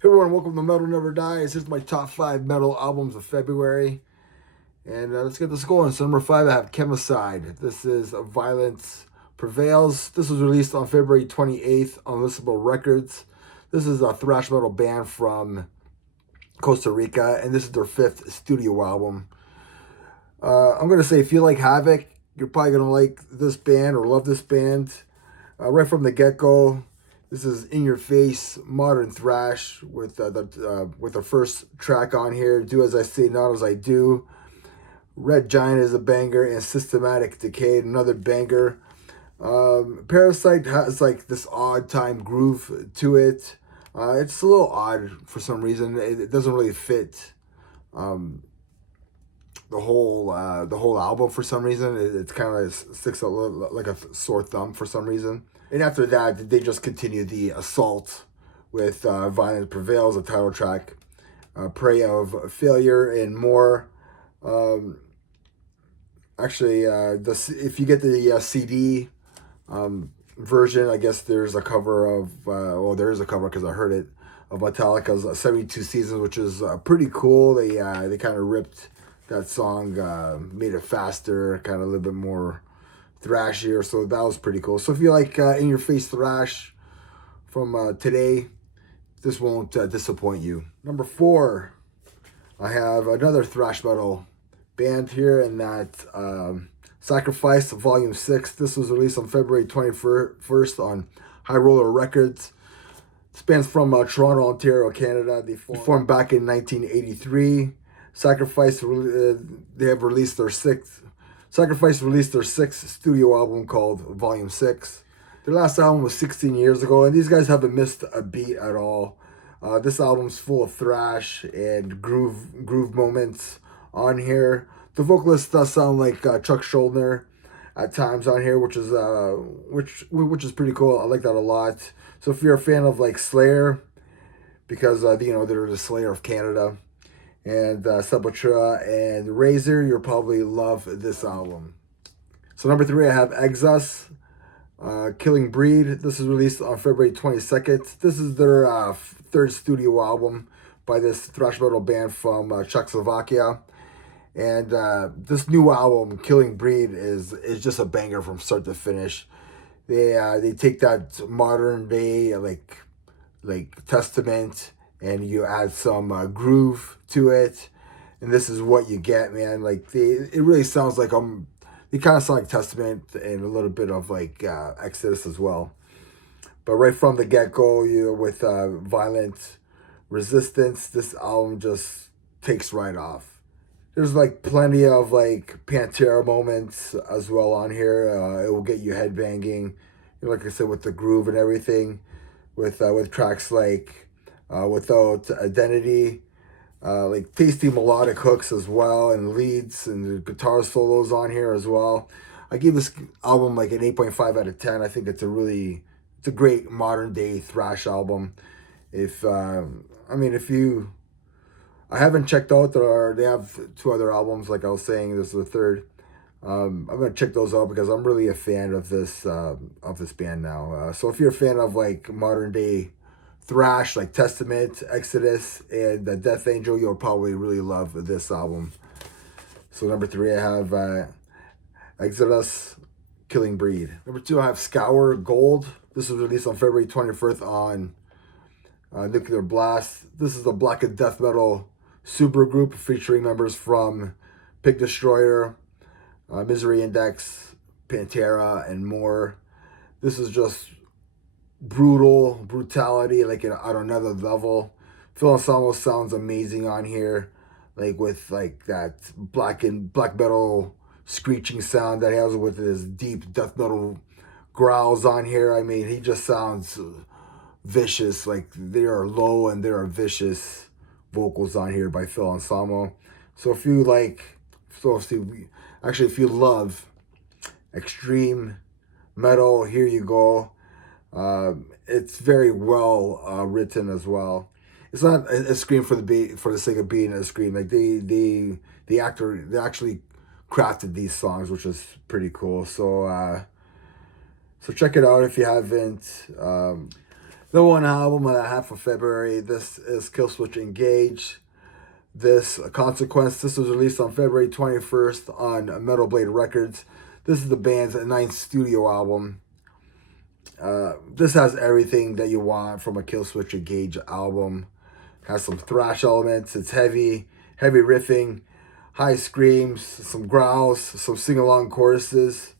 Hey everyone, welcome to Metal Never Dies. Here's my top 5 metal albums of February. And let's get this going. So number 5, I have Chemicide. This is Violence Prevails. This was released on February 28th on Listenable Records. This is a thrash metal band from Costa Rica, and this is their 5th studio album. I'm going to say if you like Havoc, you're probably going to like this band or love this band. Right from the get-go, this is in your face modern thrash with the first track on here. Do as I say, not as I do. Red Giant is a banger, and Systematic Decay, another banger. Parasite has like this odd time groove to it. It's a little odd for some reason. It doesn't really fit um, the whole album for some reason. It's kind of sticks out like a sore thumb for some reason. And after that, they just continue the assault with Violence Prevails, a title track, Prey of Failure, and more. Um, if you get the CD version, I guess there's a cover of, there is a cover because I heard it, of Metallica's 72 Seasons, which is pretty cool. They kind of ripped that song, made it faster, kind of a little bit more thrashier, so that was pretty cool. So if you like in your face thrash from today, this won't disappoint you. Number 4, I have another thrash metal band here, and that Sacrifice Volume 6. This was released on February 21st on High Roller Records. This band's from Toronto, Ontario, Canada. They formed back in 1983. They have released their sixth Sacrifice released their 6th studio album called Volume 6. Their last album was 16 years ago, and these guys haven't missed a beat at all. This album's full of thrash and groove moments on here. The vocalist does sound like Chuck Schuldiner at times on here, which is pretty cool. I like that a lot. So if you're a fan of like Slayer, because they're the Slayer of Canada, and Sepultura and Razor, you'll probably love this album. So number 3, I have Exus, Killing Breed. This is released on February 22nd. This is their 3rd studio album by this thrash metal band from Czechoslovakia. And this new album, Killing Breed, is just a banger from start to finish. They take that modern day like Testament, and you add some groove to it, and this is what you get, man. It really sounds like they kind of sound like Testament and a little bit of like Exodus as well. But right from the get go, with Violent Resistance, this album just takes right off. There's like plenty of like Pantera moments as well on here. It will get you headbanging, like I said, with the groove and everything. With tracks like Without Identity, like tasty melodic hooks as well, and leads and the guitar solos on here as well. I give this album like an 8.5 out of 10. I think it's a great modern day thrash album. If if you I haven't checked out they have 2 other albums, like I was saying, this is the 3rd. I'm gonna check those out because I'm really a fan of this band now. So if you're a fan of like modern day thrash, like Testament, Exodus, and Death Angel, you'll probably really love this album. So number 3, I have Exodus, Killing Breed. Number 2, I have Scour Gold. This was released on February 21st on Nuclear Blast. This is a black and death metal supergroup featuring members from Pig Destroyer, Misery Index, Pantera, and more. This is just brutality, like on another level. Phil Anselmo sounds amazing on here, like with like that black metal screeching sound that he has with his deep death metal growls on here. I mean, he just sounds vicious. Like they are low and there are vicious vocals on here by Phil Anselmo. So if you if you love extreme metal, here you go. It's very well written as well. It's not a scream for the sake of being a scream. Like they actually crafted these songs, which is pretty cool. So check it out if you haven't. The one album that I have for February, this is Killswitch Engage. This Consequence, this was released on February 21st on Metal Blade Records. This is the band's ninth studio album. This has everything that you want from a Killswitch Engage album. Has some thrash elements. It's heavy riffing, high screams, some growls, some sing-along choruses.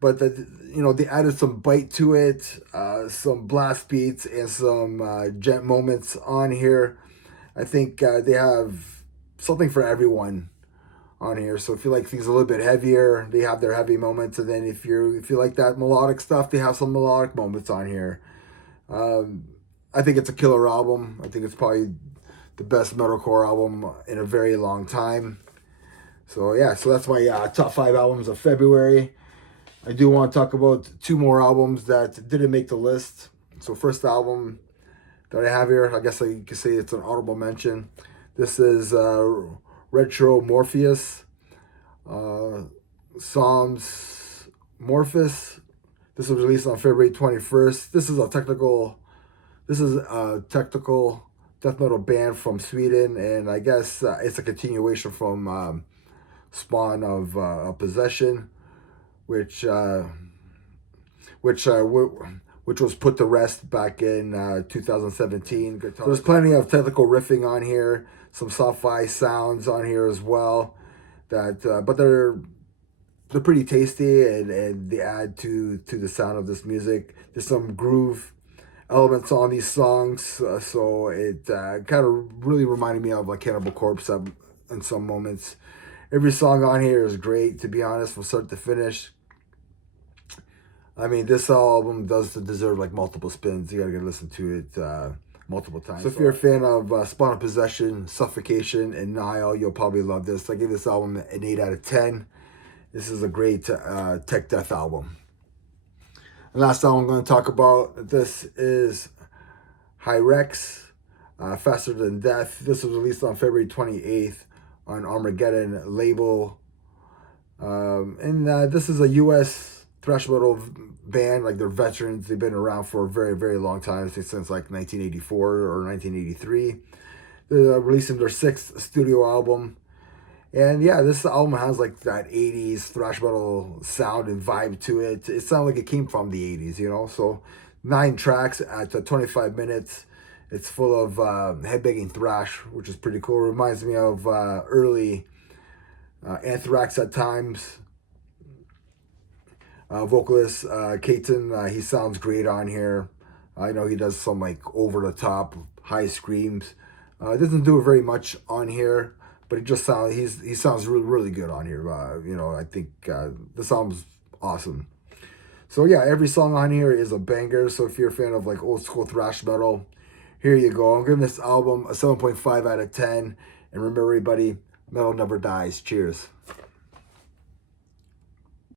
But they added some bite to it, some blast beats and some gent moments on here. I think they have something for everyone on here. So if you like things a little bit heavier, they have their heavy moments, and then if you like that melodic stuff, they have some melodic moments on here. I think it's a killer album. I think it's probably the best metalcore album in a very long time. So yeah, so that's my top 5 albums of February. I do want to talk about 2 more albums that didn't make the list. So first album that I have here, I guess you could say it's an honorable mention. This is Retro Morpheus, Psalms Morphus. This was released on February 21st. This is a technical death metal band from Sweden, and I guess it's a continuation from Spawn of Possession, which was put to rest back in 2017. So there's plenty of technical riffing on here, some sci-fi sounds on here as well. But they're pretty tasty, and they add to the sound of this music. There's some groove elements on these songs, so it kind of really reminded me of like Cannibal Corpse in some moments. Every song on here is great, to be honest, from start to finish. I mean, this album does deserve like multiple spins. You gotta listen to it multiple times. So if you're a fan of Spawn of Possession, Suffocation, and Nile, you'll probably love this. I give this album an 8 out of 10. This is a great tech death album. The last album I'm going to talk about, this is Hyrex, Faster Than Death. This was released on February 28th on Armageddon label. And this is a U.S. thrash metal band. Like, they're veterans. They've been around for a very, very long time, since like 1984 or 1983. They're releasing their 6th studio album. And yeah, this album has like that 80s thrash metal sound and vibe to it. It sounds like it came from the 80s, you know? So 9 tracks at 25 minutes. It's full of headbanging thrash, which is pretty cool. It reminds me of early Anthrax at times. Vocalist Katon, he sounds great on here. I know he does some like over-the-top high screams. Doesn't do very much on here, but he sounds really, really good on here. I think this album's awesome. So yeah, every song on here is a banger. So if you're a fan of like old school thrash metal, here you go. I'm giving this album a 7.5 out of 10. And remember, everybody, metal never dies. Cheers.